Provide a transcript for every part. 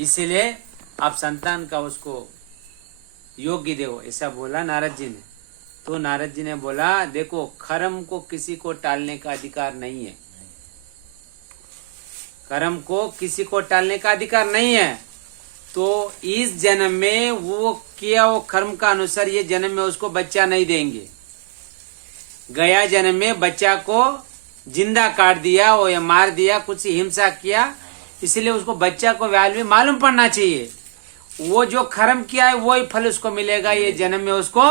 इसीलिए आप संतान का उसको योग्य दो, ऐसा बोला नारद जी ने। तो नारद जी ने बोला देखो, कर्म को किसी को टालने का अधिकार नहीं है, कर्म को किसी को टालने का अधिकार नहीं है। तो इस जन्म में वो किया वो कर्म का अनुसार ये जन्म में उसको बच्चा नहीं देंगे। गया जन्म में बच्चा को जिंदा काट दिया वो या मार दिया, कुछ हिंसा किया, इसलिए उसको बच्चा को वैल्यू मालूम पड़ना चाहिए। वो जो कर्म किया है वही फल उसको मिलेगा, ये जन्म में उसको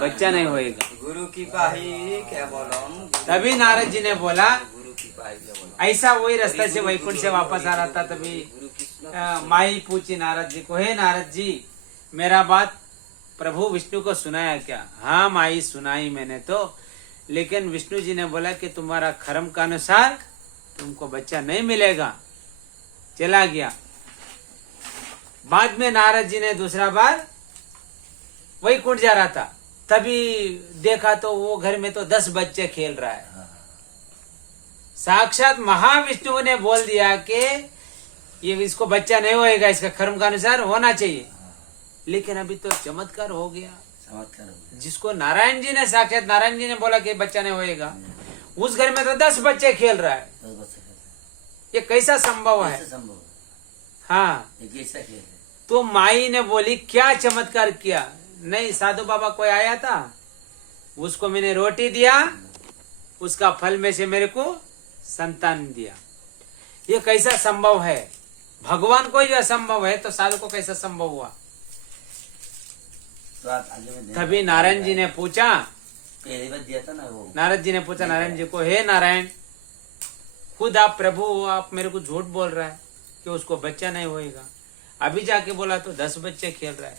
बच्चा नहीं होएगा। गुरु की पाही क्या बोलो, तभी नारद जी ने बोला, गुरु की पाही क्या बोलो। ऐसा वही रास्ते से वैकुंठ से वापस आ रहा था, तभी माई पूछी नारद जी को, हे नारद जी मेरा बात प्रभु विष्णु को सुनाया क्या? हाँ माई सुनाई मैंने तो, लेकिन विष्णु जी ने बोला कि तुम्हारा कर्म का अनुसार तुमको बच्चा नहीं मिलेगा। चला गया। बाद में नारद जी ने दूसरा बार वैकुंठ जा रहा था, तभी देखा तो वो घर में तो 10 बच्चे खेल रहा है। साक्षात महाविष्णु ने बोल दिया कि ये इसको बच्चा नहीं होएगा, इसका कर्म का अनुसार होना चाहिए। लेकिन अभी तो चमत्कार हो गया, जिसको नारायण जी ने, साक्षात नारायण जी ने बोला कि बच्चा नहीं होएगा, उस घर में तो 10 बच्चे खेल रहा है। ये कैसा संभव है? हाँ, तो माई ने बोली क्या चमत्कार किया? नहीं, साधु बाबा कोई आया था, उसको मैंने रोटी दिया, उसका फल में से मेरे को संतान दिया। ये कैसा संभव है? भगवान को ही असंभव है तो साधु को कैसा संभव हुआ? तभी नारायण जी ने पूछा, नारद जी ने पूछा नारायण जी को, हे नारायण, खुद आप प्रभु हो, आप मेरे को झूठ बोल रहा है कि उसको बच्चा नहीं होएगा, अभी जाके बोला तो 10 बच्चे खेल रहा है,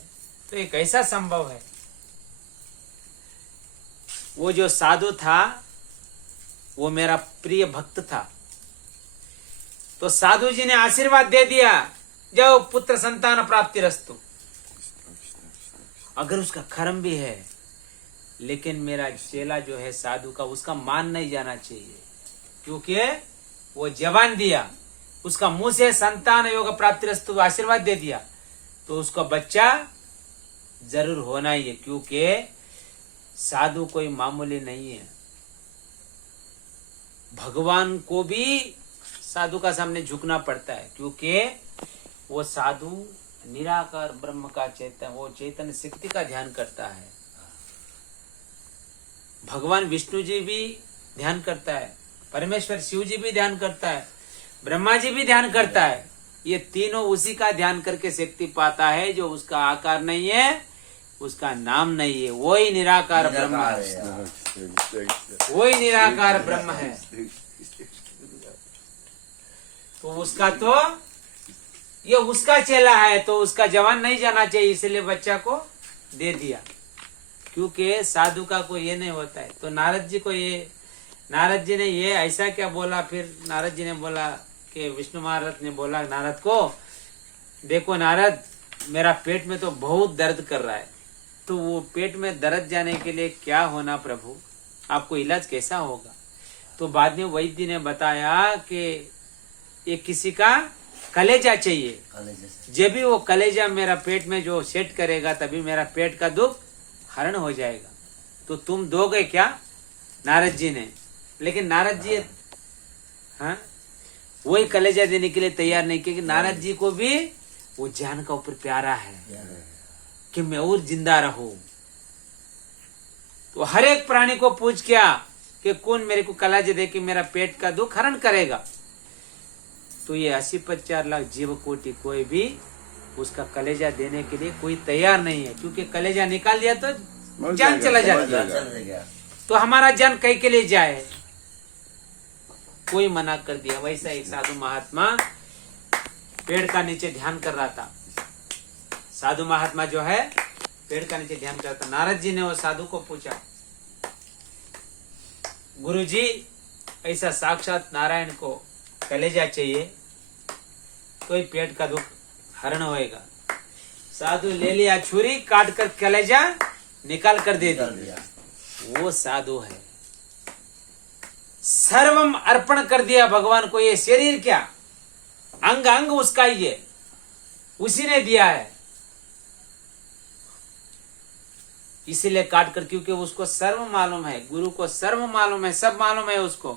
तो ये कैसा संभव है? वो जो साधु था वो मेरा प्रिय भक्त था, तो साधु जी ने आशीर्वाद दे दिया, जाओ पुत्र संतान प्राप्ति रस्तु। अगर उसका कर्म भी है, लेकिन मेरा चेला जो है साधु का, उसका मान नहीं जाना चाहिए, क्योंकि वो जवान दिया, उसका मुंह से संतान योग प्राप्ति रस्तु आशीर्वाद दे दिया, तो उसका बच्चा जरूर होना ही है, क्योंकि साधु कोई मामूली नहीं है। भगवान को भी साधु का सामने झुकना पड़ता है, क्योंकि वो साधु निराकार ब्रह्म का चैतन्य, वो चैतन्य शक्ति का ध्यान करता है। भगवान विष्णु जी भी ध्यान करता है, परमेश्वर शिव जी भी ध्यान करता है, ब्रह्मा जी भी ध्यान करता है। ये तीनों उसी का ध्यान करके शक्ति पाता है, जो उसका आकार नहीं है, उसका नाम नहीं है, वही निराकार ब्रह्म है, वही निराकार ब्रह्म है। तो उसका तो ये उसका चेला है, तो उसका जवान नहीं जाना चाहिए, इसलिए बच्चा को दे दिया, क्योंकि साधु का कोई ये नहीं होता है। तो नारद जी को ये, नारद जी ने ये ऐसा क्या बोला? फिर नारद जी ने बोला कि विष्णु महाराज ने बोला नारद को, देखो नारद, मेरा पेट में तो बहुत दर्द कर रहा है, तो वो पेट में दर्द जाने के लिए क्या होना प्रभु, आपको इलाज कैसा होगा? तो बाद में वैद्य ने बताया कि ये किसी का कलेजा चाहिए, जब भी वो कलेजा मेरा पेट में जो सेट करेगा तभी मेरा पेट का दुख हरण हो जाएगा। तो तुम दोगे क्या? नारद जी ने। लेकिन नारद जी हाँ वही कलेजा देने के लिए तैयार नहीं, क्योंकि नारद जी को भी वो जान का ऊपर प्यारा है कि मैं और जिंदा रहूं। तो हर एक प्राणी को पूछ क्या कि कौन मेरे को कलेजा दे के मेरा पेट का दुख हरण करेगा? तो ये 80-50 लाख जीव कोटि कोई भी उसका कलेजा देने के लिए कोई तैयार नहीं है, क्योंकि कलेजा निकाल दिया तो जान चला जाती है। तो हमारा जान कहीं के लिए जाए, कोई मना कर दिया। वैसा एक साधु महात्मा पेड़ का नीचे ध्यान कर रहा था। साधु महात्मा जो है पेड़ का नीचे ध्यान करता। नारद जी ने वो साधु को पूछा, गुरुजी ऐसा साक्षात नारायण को कलेजा चाहिए तो ही पेट का दुख हरण होएगा। साधु ले लिया छुरी, काट कर कलेजा निकाल कर दे दिया। वो साधु है, सर्वम अर्पण कर दिया भगवान को। ये शरीर क्या, अंग अंग उसका ही है, उसी ने दिया है। इसीलिए काट कर, क्योंकि उसको सर्व मालूम है, गुरु को सर्व मालूम है, सब मालूम है उसको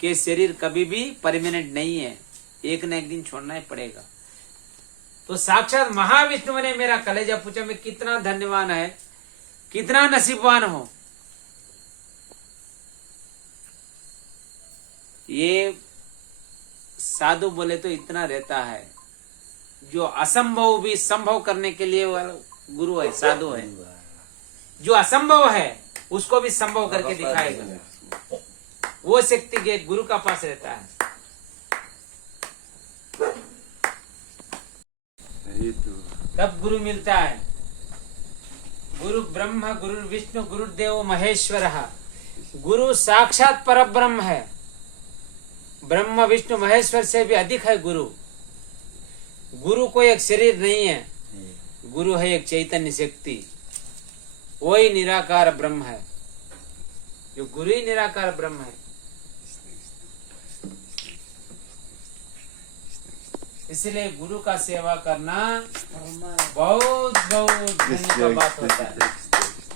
कि शरीर कभी भी परमानेंट नहीं है, एक न एक दिन छोड़ना ही पड़ेगा। तो साक्षात महाविष्णु ने मेरा कलेजा पूछा, मैं कितना धन्यवान है, कितना नसीबवान हो। ये साधु बोले तो इतना रहता है, जो असंभव भी संभव करने के लिए गुरु है, साधु है। जो असंभव है उसको भी संभव करके दिखाएगा, वो शक्ति के गुरु का पास रहता है। तब गुरु मिलता है। गुरु ब्रह्म गुरु विष्णु गुरुदेव महेश्वर। गुरु साक्षात पर ब्रह्म है, ब्रह्म विष्णु महेश्वर से भी अधिक है गुरु। गुरु कोई एक शरीर नहीं है, गुरु है एक चैतन्य शक्ति, वही निराकार ब्रह्म है। जो गुरु ही निराकार ब्रह्म है। इसलिए गुरु का सेवा करना बहुत बहुत धन्य का बात होता है।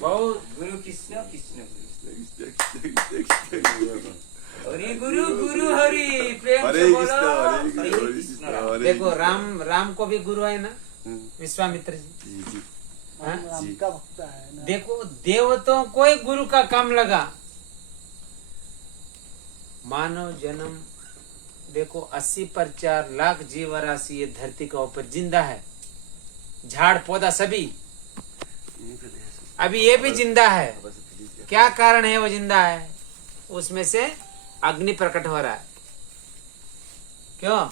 बहुत गुरु कृष्ण कृष्ण हरि गुरु गुरु हरि प्रेम से बोलो हरे कृष्ण। देखो राम को भी गुरु है ना, विश्वामित्र जी। हाँ? राम का भक्त है ना। देखो देवताओं को ही गुरु का काम लगा। मानव जन्म देखो 80 पर 4 लाख जीव राशि ये धरती का ऊपर जिंदा है, झाड़ पौधा सभी, अभी ये भी जिंदा है। क्या कारण है वो जिंदा है? उसमें से अग्नि प्रकट हो रहा है। क्यों?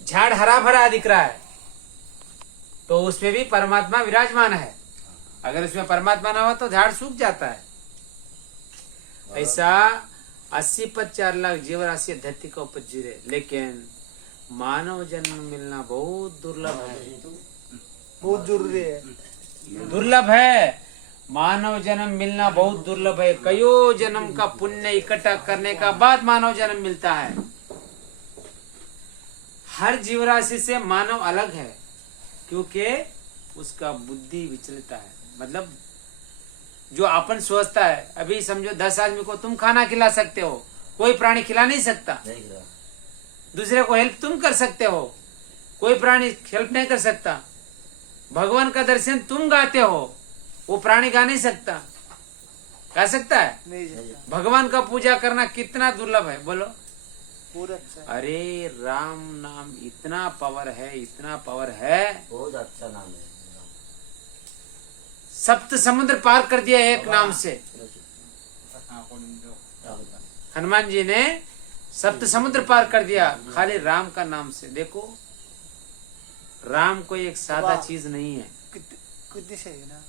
झाड़ हरा भरा दिख रहा है तो उसमें भी परमात्मा विराजमान है। अगर उसमें परमात्मा ना हो तो झाड़ सूख जाता है। ऐसा 80 पर 4 लाख जीव राशि धरती का ऊपर जी रहे, लेकिन मानव जन्म मिलना बहुत दुर्लभ है। बहुत जरूरी है। दुर्लभ है, मानव जन्म मिलना बहुत दुर्लभ है। कईयों जन्म का पुण्य इकट्ठा करने का बाद मानव जन्म मिलता है। हर जीव राशि से मानव अलग है, क्योंकि उसका बुद्धि विचलित है। मतलब जो अपन सोचता है, अभी समझो 10 आदमी को तुम खाना खिला सकते हो, कोई प्राणी खिला नहीं सकता। दूसरे को हेल्प तुम कर सकते हो, कोई प्राणी हेल्प नहीं कर सकता। भगवान का दर्शन तुम गाते हो, वो प्राणी गा नहीं सकता। गा सकता है? नहीं सकता। भगवान का पूजा करना कितना दुर्लभ है, बोलो। पूरा अच्छा है। अरे राम नाम इतना पावर है, इतना पावर है, बहुत अच्छा नाम है। सप्त समुद्र पार कर दिया एक नाम से। हनुमान जी ने सप्त समुद्र पार कर दिया खाली राम का नाम से। देखो राम कोई एक सादा चीज नहीं है। कितनी सही है ना।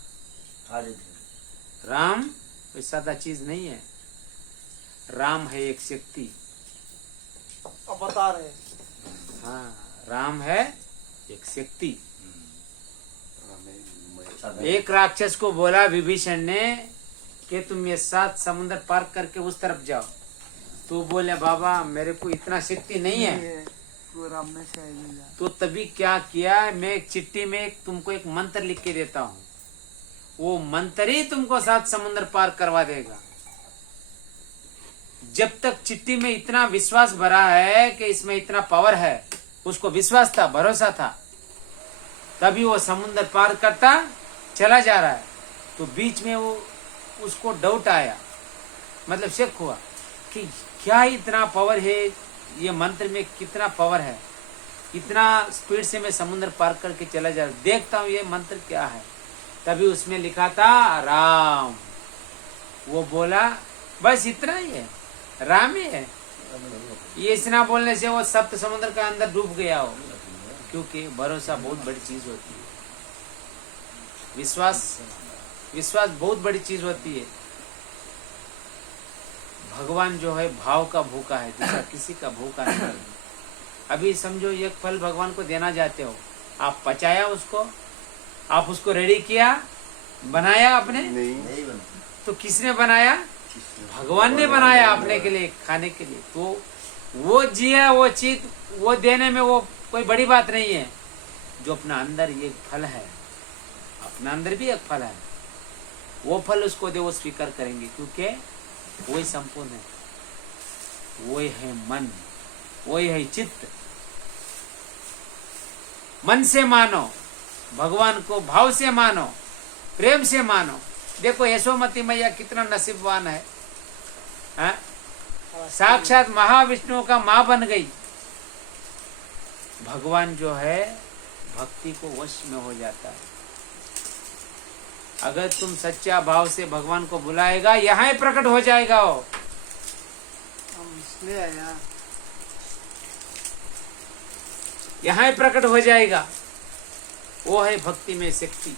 राम कोई सादा चीज नहीं है। राम है एक शक्ति। अवतार है। हाँ, राम है एक शक्ति। एक राक्षस को बोला विभीषण ने कि तुम ये 7 समुद्र पार करके उस तरफ जाओ, तो बोले बाबा मेरे को इतना शक्ति नहीं है। वो राम ने शायद मिला। तो तभी क्या किया, मैं एक चिट्ठी में तुमको एक मंत्र लिख के देता हूँ, वो मंत्र ही तुमको 7 समुद्र पार करवा देगा। जब तक चिट्ठी में इतना विश्वास भरा है कि इसमें इतना पावर है, उसको विश्वास था, भरोसा था, तभी वो समुद्र पार करता चला जा रहा है। तो बीच में वो उसको डाउट आया, मतलब शक हुआ कि क्या इतना पावर है, ये मंत्र में कितना पावर है, इतना स्पीड से मैं समुद्र पार करके चला जा रहा हूं, देखता हूँ ये मंत्र क्या है। तभी उसमें लिखा था राम। वो बोला बस इतना ही है, राम ही है। ये इतना बोलने से वो सप्त समुद्र का अंदर डूब गया हो, क्योंकि भरोसा बहुत बड़ी चीज होती है। विश्वास बहुत बड़ी चीज होती है। भगवान जो है भाव का भूखा है, दूसरा किसी का भूखा नहीं है। अभी समझो एक फल भगवान को देना चाहते हो, आप पचाया उसको, आप उसको रेडी किया, बनाया आपने? नहीं बना। तो किसने बनाया? भगवान ने बनाया अपने के लिए, खाने के लिए। तो वो जिया, वो चीज वो देने में वो कोई बड़ी बात नहीं है। जो अपना अंदर ये फल है, अपना अंदर भी एक फल है, वो फल उसको दे, वो स्वीकार करेंगे, क्योंकि वही संपूर्ण है, वही है मन, वही है चित्त। मन से मानो भगवान को, भाव से मानो, प्रेम से मानो। देखो यशोमती मैया कितना नसीबवान है, हाँ? साक्षात महाविष्णु का माँ बन गई। भगवान जो है भक्ति को वश में हो जाता है। अगर तुम सच्चा भाव से भगवान को बुलाएगा, यहाँ ही प्रकट हो जाएगा वो। हम इसलिए आया। यहाँ ही प्रकट हो जाएगा। वो है भक्ति में शक्ति।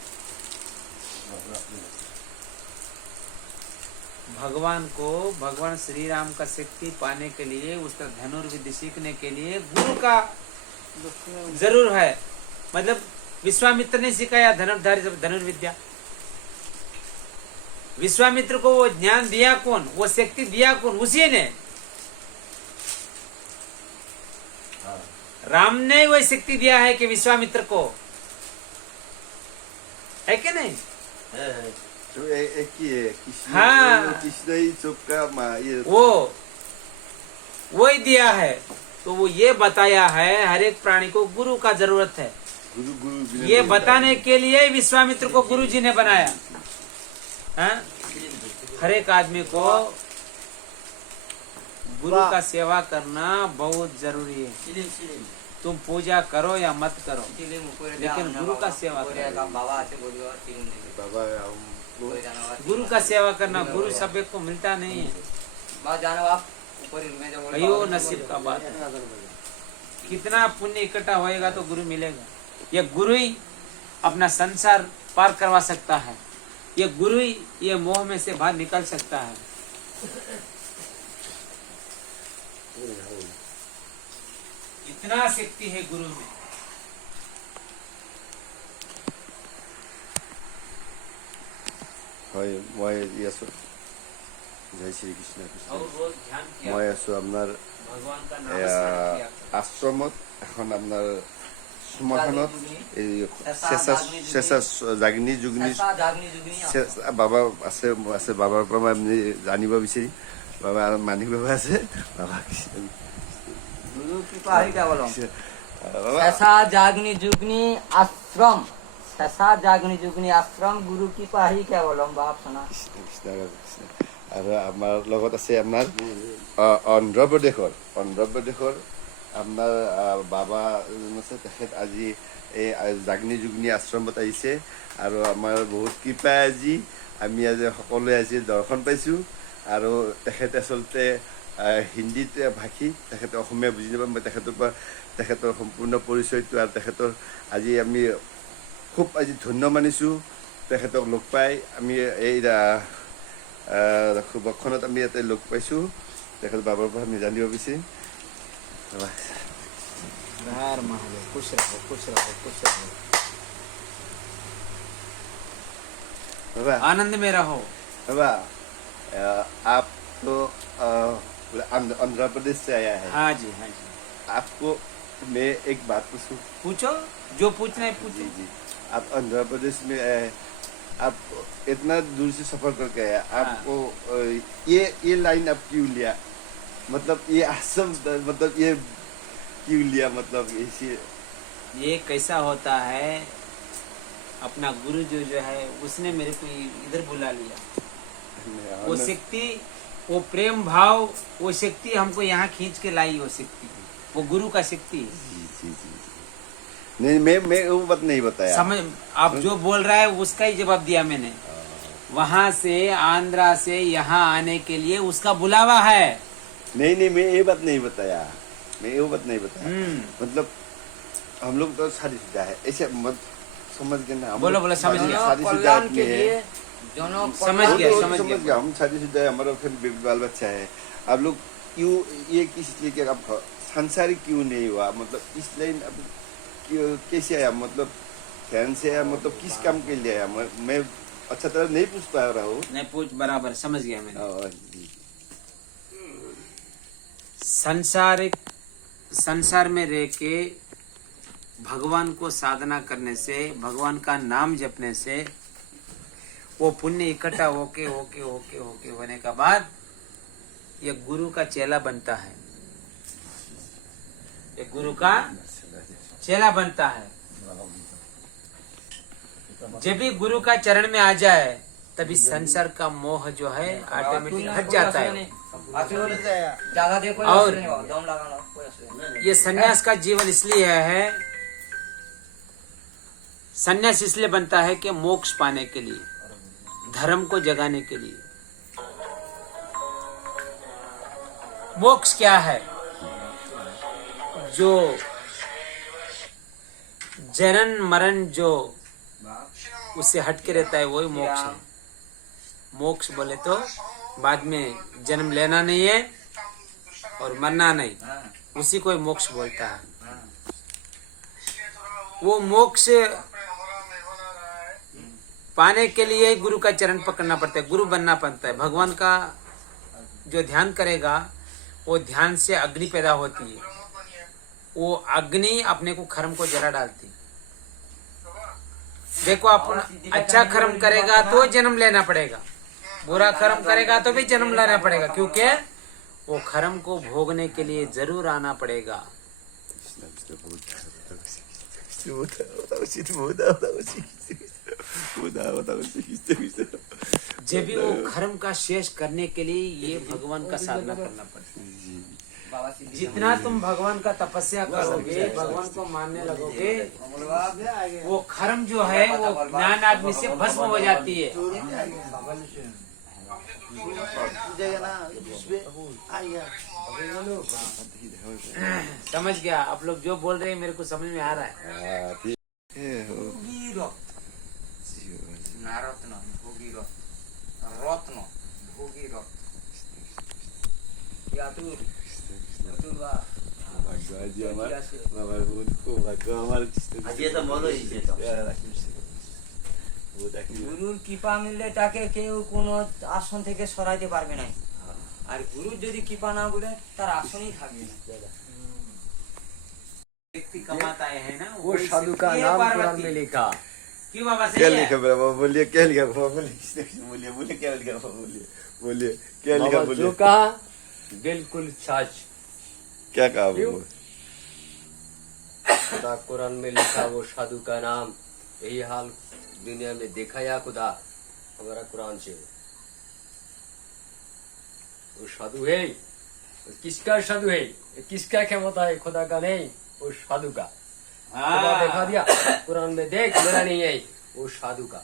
भगवान को, भगवान श्री राम का शक्ति पाने के लिए, उसका धनुर्विद्या सीखने के लिए गुरु का जरूर है। मतलब विश्वामित्र ने सिखाया धनुर्धारी धनुर्विद्या। विश्वामित्र को वो ज्ञान दिया कौन, वो शक्ति दिया कौन? उसी ने। राम ने वो शक्ति दिया है कि विश्वामित्र को, है कि नहीं? है। तो एक ही है कृष्ण। हाँ। कृष्ण ही सबका माँ, ये वो ही दिया है। तो वो ये बताया है हर एक प्राणी को गुरु का जरूरत है। गुरु गुरु बिना ये नहीं बताने के लिए विश्वामित्र को गुरु जी ने बनाया। हाँ? हर एक आदमी को गुरु का सेवा करना बहुत जरूरी है। तुम पूजा करो या मत करो, लेकिन गुरु का सेवा करो। बाबा हमको गुरु का सेवा करना, गुरु सभी को मिलता नहीं है। अयो नसीब का बात है। कितना पुण्य इकट्ठा होएगा तो गुरु मिलेगा। ये गुरु ही अपना संसार पार करवा सकता है। ये गुरु ही ये मोह में से बाहर निकल सकता है। इतना शक्ति है गुरु में। হয় মই আছো। জয় শ্ৰী কৃষ্ণ और কৃষ্ণ। रोज ध्यान किया মই আছো আপোনাৰ भगवान का नाम स्मरण किया। আশ্ৰমত, এখন আপোনাৰ শ্মশানত, এই চেঁচা জাগনি যুগনি বাবা আছে আছে। বাবাৰ পৰা মই আপুনি জানিব বিচাৰি, বাবা মানিক বাবা আছে, বাবা गुरु कृपा ही क्या बोलो। বাবা ऐसा जागनी जुगनी आश्रम, ऐसा जागनी जुगनी आश्रम, गुरु कृपा ही क्या बोलो बाप सुना। কৃষ্ণ কৃষ্ণ কৃষ্ণ। আৰু আমাৰ লগত আছে আপোনাৰ অন্ধ্ৰপ্ৰদেশৰ আপোনাৰ বাবা এজন আছে। তেখেত আজি এই জাগনি যুগনি আশ্ৰমত আহিছে। আৰু আমাৰ বহুত কৃপা আজি, আমি আজি সকলোৱে আজি দৰ্শন পাইছোঁ। আৰু তেখেত আচলতে হিন্দীত ভাষী, তেখেতে অসমীয়া বুজি নাপায়। মই তেখেতৰ পৰা তেখেতৰ সম্পূৰ্ণ পৰিচয়টো আৰু তেখেতৰ আজি আমি খুব আজি ধন্য মানিছোঁ তেখেতক লগ পাই। আমি এই সুবক্ষণত আমি ইয়াতে লগ পাইছোঁ। তেখেত বাবাৰ পৰা আমি জানিব বিচাৰিম। हर महादेव, खुश रहो, खुश रहो, खुश रहो, बाबा आनंद में रहो। बाबा आप तो आंध्र प्रदेश से आया है। हाँ जी, हाँ जी, आपको मैं एक बात पूछूं? पूछो जो पूछना है जी पूछो। जी। आप आंध्र प्रदेश में आए हैं, आप इतना दूर से सफर करके आया, आपको ये लाइन आप क्यों लिया? मतलब ये आश्रम, मतलब ये क्यों लिया? मतलब इसी ये कैसा होता है, अपना गुरु जो है उसने मेरे को इधर बुला लिया। वो शक्ति, वो प्रेम भाव, वो शक्ति हमको यहाँ खींच के लाई। वो शक्ति, वो गुरु का शक्ति है। जी जी जी। नहीं, मैं वो बात नहीं बताया। समझ, आप जो बोल रहा है उसका ही जवाब दिया मैंने। वहाँ से आंध्रा से यहाँ आने के लिए उसका बुलावा है। नहीं नहीं, मैं ये बात नहीं बताया, मैं ये बात नहीं बताया। मतलब हम लोग तो शादी शुदा है, ऐसे मत समझ गए ना। बोलो बोलो, समझ गया। शादी शुदा कल्याण के आदमी है। लिए दोनों समझ गया, वो तो समझ समझ गया। गया। हम शादी शुदा है, हमारा फिर बाल बच्चा है। आप लोग क्यों ये किस लिए कि आप संसारी क्यों नहीं हुआ? मतलब इस लाइन अब कैसे आया? मतलब ध्यान से आया? मतलब किस काम के लिए आया? मैं अच्छा तरह नहीं पूछ पा रहा हूँ। नहीं पूछ, बराबर समझ गया मैंने। जी। संसार में रह के भगवान को साधना करने से, भगवान का नाम जपने से वो पुण्य इकट्ठा होके होके होके होके होने का बाद ये गुरु का चेला बनता है, ये गुरु का चेला बनता है। जब भी गुरु का चरण में आ जाए तभी संसार का मोह जो है ऑटोमेटिक हट जाता है। ज्यादा देखो और दम लगाना कोई असर नहीं। ये सन्यास का जीवन इसलिए है, सन्यास इसलिए बनता है कि मोक्ष पाने के लिए, धर्म को जगाने के लिए। मोक्ष क्या है? जो जनन मरण जो उससे हटके रहता है वही मोक्ष है। मोक्ष बोले तो बाद में जन्म लेना नहीं है और मरना नहीं, उसी को ही मोक्ष बोलता है। वो मोक्ष पाने के लिए ही गुरु का चरण पकड़ना पड़ता है, गुरु बनना पड़ता है। भगवान का जो ध्यान करेगा वो ध्यान से अग्नि पैदा होती है, वो अग्नि अपने को कर्म को जला डालती है। देखो अपन अच्छा कर्म करेगा तो जन्म लेना पड़ेगा, बुरा कर्म करेगा तो भी जन्म लेना पड़ेगा, क्योंकि वो कर्म को भोगने के लिए जरूर आना पड़ेगा। जब भी वो कर्म का शेष करने के लिए ये भगवान का साधना करना पड़ता है। जितना तुम भगवान का तपस्या करोगे, भगवान को मानने लगोगे, वो कर्म जो है वो ज्ञान अग्नि से भस्म हो जाती है। समझ गया? आप लोग जो बोल रहे हैं मेरे को समझ में आ रहा है। नारत्न भोगीरथ रत्न भोगीरथ গুরুর কৃপা মিললে তাকে কেউ কোনো আসন থেকে সরাইতে পারবে না, আর গুরুর যদি কৃপা না বলে তার আসনই থাকবে না। व्यक्ति कमाता है ना, वो साधु का नाम कुरान में लिखा। क्यों बाबा? क्या सही लिखा है। बाबा? बोलिए क्या लिखा बाबा? बोलिए बोलिए क्या लिखा बाबा? बोलिए बोलिए क्या लिखा? बाबा बोलिए जो कहा बिल्कुल सच। क्या कहा क्यों? बाबा? खुदा कुरान में लिखा वो साधु का नाम, यही हाल दुनिया में देखा या खुदा हमारा कुरान से। वो साधु है, किसका साधु है? किसका क्षमता है? खुदा का नहीं, वो साधु का। खुदा दिखा दिया कुरान में, देख मेरा नहीं है, वो साधु का।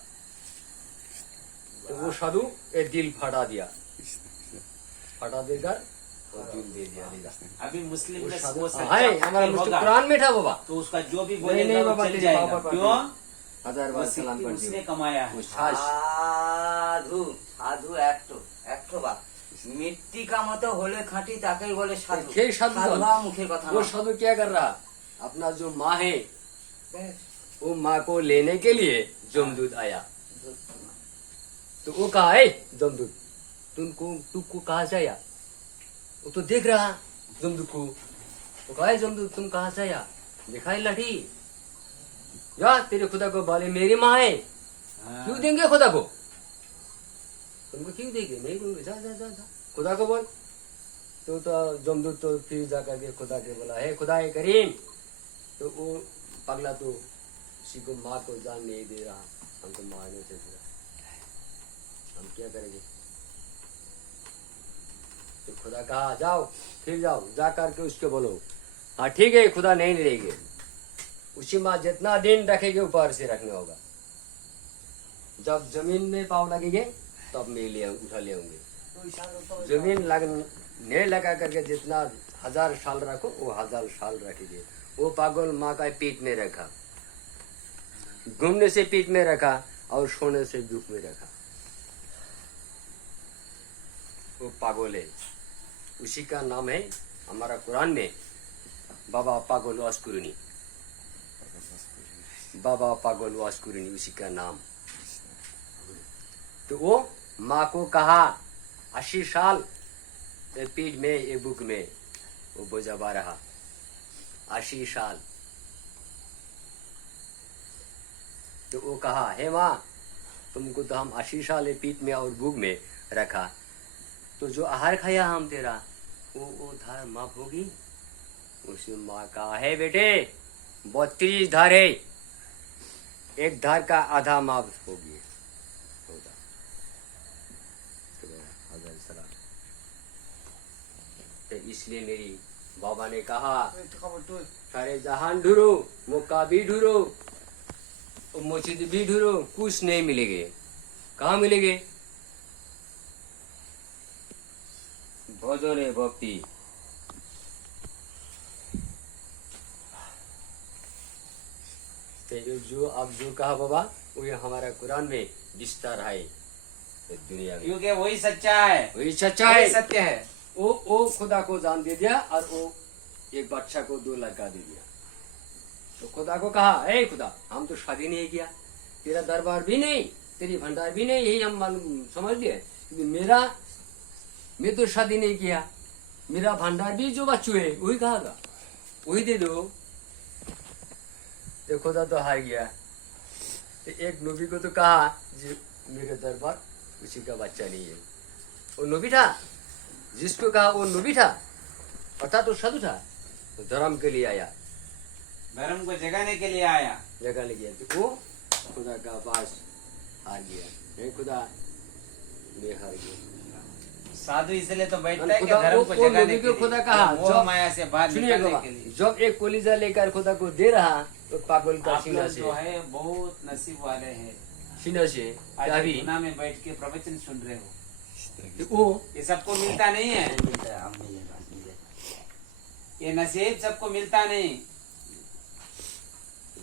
तो वो साधु एक दिल फटा दिया, फटा देकर और दिल दे दिया। अभी मुस्लिम वो में साधु वो हाँ, सच्चा है हमारा फकीर मुस्लिम होगा, कुरान में था बाबा। तो उसका जो भी नहीं बोलेगा वो बाबा, चल तेरे जाएगा। बाबा का क्यों? हजार वो बार सलाम सिद्धि कर उसने दियो। कमाया है। वो साज সাধু সাধু একটো বাদ, মৃত্তিকা মতো হলে খাঁটি তাকেই বলে সাধু। কে সাধু? সাধুয়া মুখের কথা वो না। साधु क्या कर रहा? अपना जो माँ है, वो माँ को लेने के लिए जमदूत आया। तो वो कहा है जमदूत तुमको कहा से आया? वो तो देख रहा जमदूत को। वो कहा है जमदूत तुम कहाँ से आया? दिखाई लाठी या तेरे खुदा को बोले मेरी माँ है, क्यों देंगे खुदा को? तुमको क्यों देंगे? नहीं दूंगे, जा जा जा जा खुदा को बोल। तो जमदूत तो फिर जाकर के खुदा के बोला है खुदा है करीम। तो वो पगला तो उसी को माँ को जान नहीं दे रहा, हमको मारने से पूरा, हम क्या करेंगे? तो खुदा कहा जाओ, फिर जाओ, जा करके उसको बोलो हाँ ठीक है खुदा नहीं लेंगे। उसी माँ जितना दिन रखेगी ऊपर से रखना होगा, जब जमीन में पाँव लगेंगे तब मैं ले उठा ले आऊंगे। जमीन नहीं लगा करके जितना 1000 साल रखो वो 1000 साल रखेंगे। वो पागल माँ का पीठ में रखा, घूमने से पीठ में रखा और सोने से दुख में रखा। वो पागल है, उसी का नाम है हमारा कुरान में बाबा पागल वास्कुरुनी। बाबा पागल वास्कुरुनी उसी का नाम। तो वो माँ को कहा 80 साल पीठ में ये बुक में वो बोझा बा रहा 80 साल। तो वो कहा, हे माँ, तुमको तो हम 80 साल पीठ में और भूख में रखा, तो जो आहार खाया हम तेरा, वो धार माफ होगी? उसी माँ कहा, है बेटे, 32 धार है, एक धार का आधा माफ होगी। तो इसलिए मेरी बाबा ने कहा, Itu kamu tuh. सारे जहान ढूंढो, मौका भी ढूंढो, मस्जिद भी ढूंढो, कुछ नहीं मिलेंगे। कहाँ मिलेंगे? भजन है, भक्ति। तो ये जो आप जो कहा बाबा, वो ये हमारा कुरान में विस्तार है इस दुनिया में। क्योंकि वही सच्चा है, वही सच्चा वही है। सत्य है। वो खुदा को जान दे दिया और वो एक बादशाह को 2 लड़का दे दिया। तो खुदा को कहा, ए खुदा, हम तो शादी नहीं किया, तेरा दरबार भी नहीं, तेरी भंडार भी नहीं, यही हम मालूम समझ लिए, मैं तो शादी नहीं किया, मेरा भंडार भी जो बच्चू है वही कहा, वही दे दो। तो खुदा तो हार गया। तो एक नबी को तो कहा, जो मेरे दरबार उसी का बच्चा नहीं है। वो नबी था, जिसको कहा वो नबी था, पता तो साधु था, तो धर्म के लिए आया, धर्म को जगाने के लिए आया। जगह ले गया। तो वो खुदा का पास हार गया, नहीं खुदा, मैं हार गया। साधु इसलिए तो बैठता है कि खुदा धर्म को वो जगाने नबी के को लिए, खुदा कहा, मोह जब माया से बाहर सुनिए निकलने बाबा, के लिए। जब एक कोलिजा लेकर खुदा को दे रहा, तो पागल का आप सीना लोग से, जो है बहुत नसीब वाले हैं, सीना से आज अभी गुना में बैठ के प्रवचन सुन रहे हो। वो ये सबको मिलता नहीं है, ये नसीब सबको मिलता नहीं।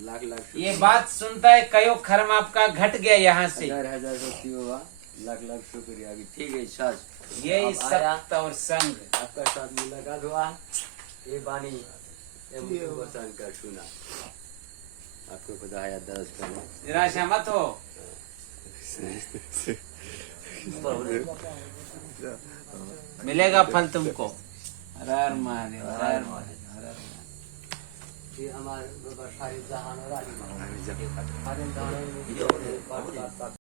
लाख लाख ये बात सुनता है कयो खर्म आपका घट गया यहाँ से। हजार शक्ति होगा, लाख लाख शुक्रिया की। ठीक है सास, यही अब आया, सत्य और संग। आपका साथ मुलाकात हुआ, ये बानी ये मुझे वचन कर सुना, आपको खुदा हयात दर्ज करना। निराशा मत हो। मिलेगा फल तुमको। हर हर महादेव, हर हर महादेव। ये हमारे बाबा साहिब जहान और आलिम, सारे जहान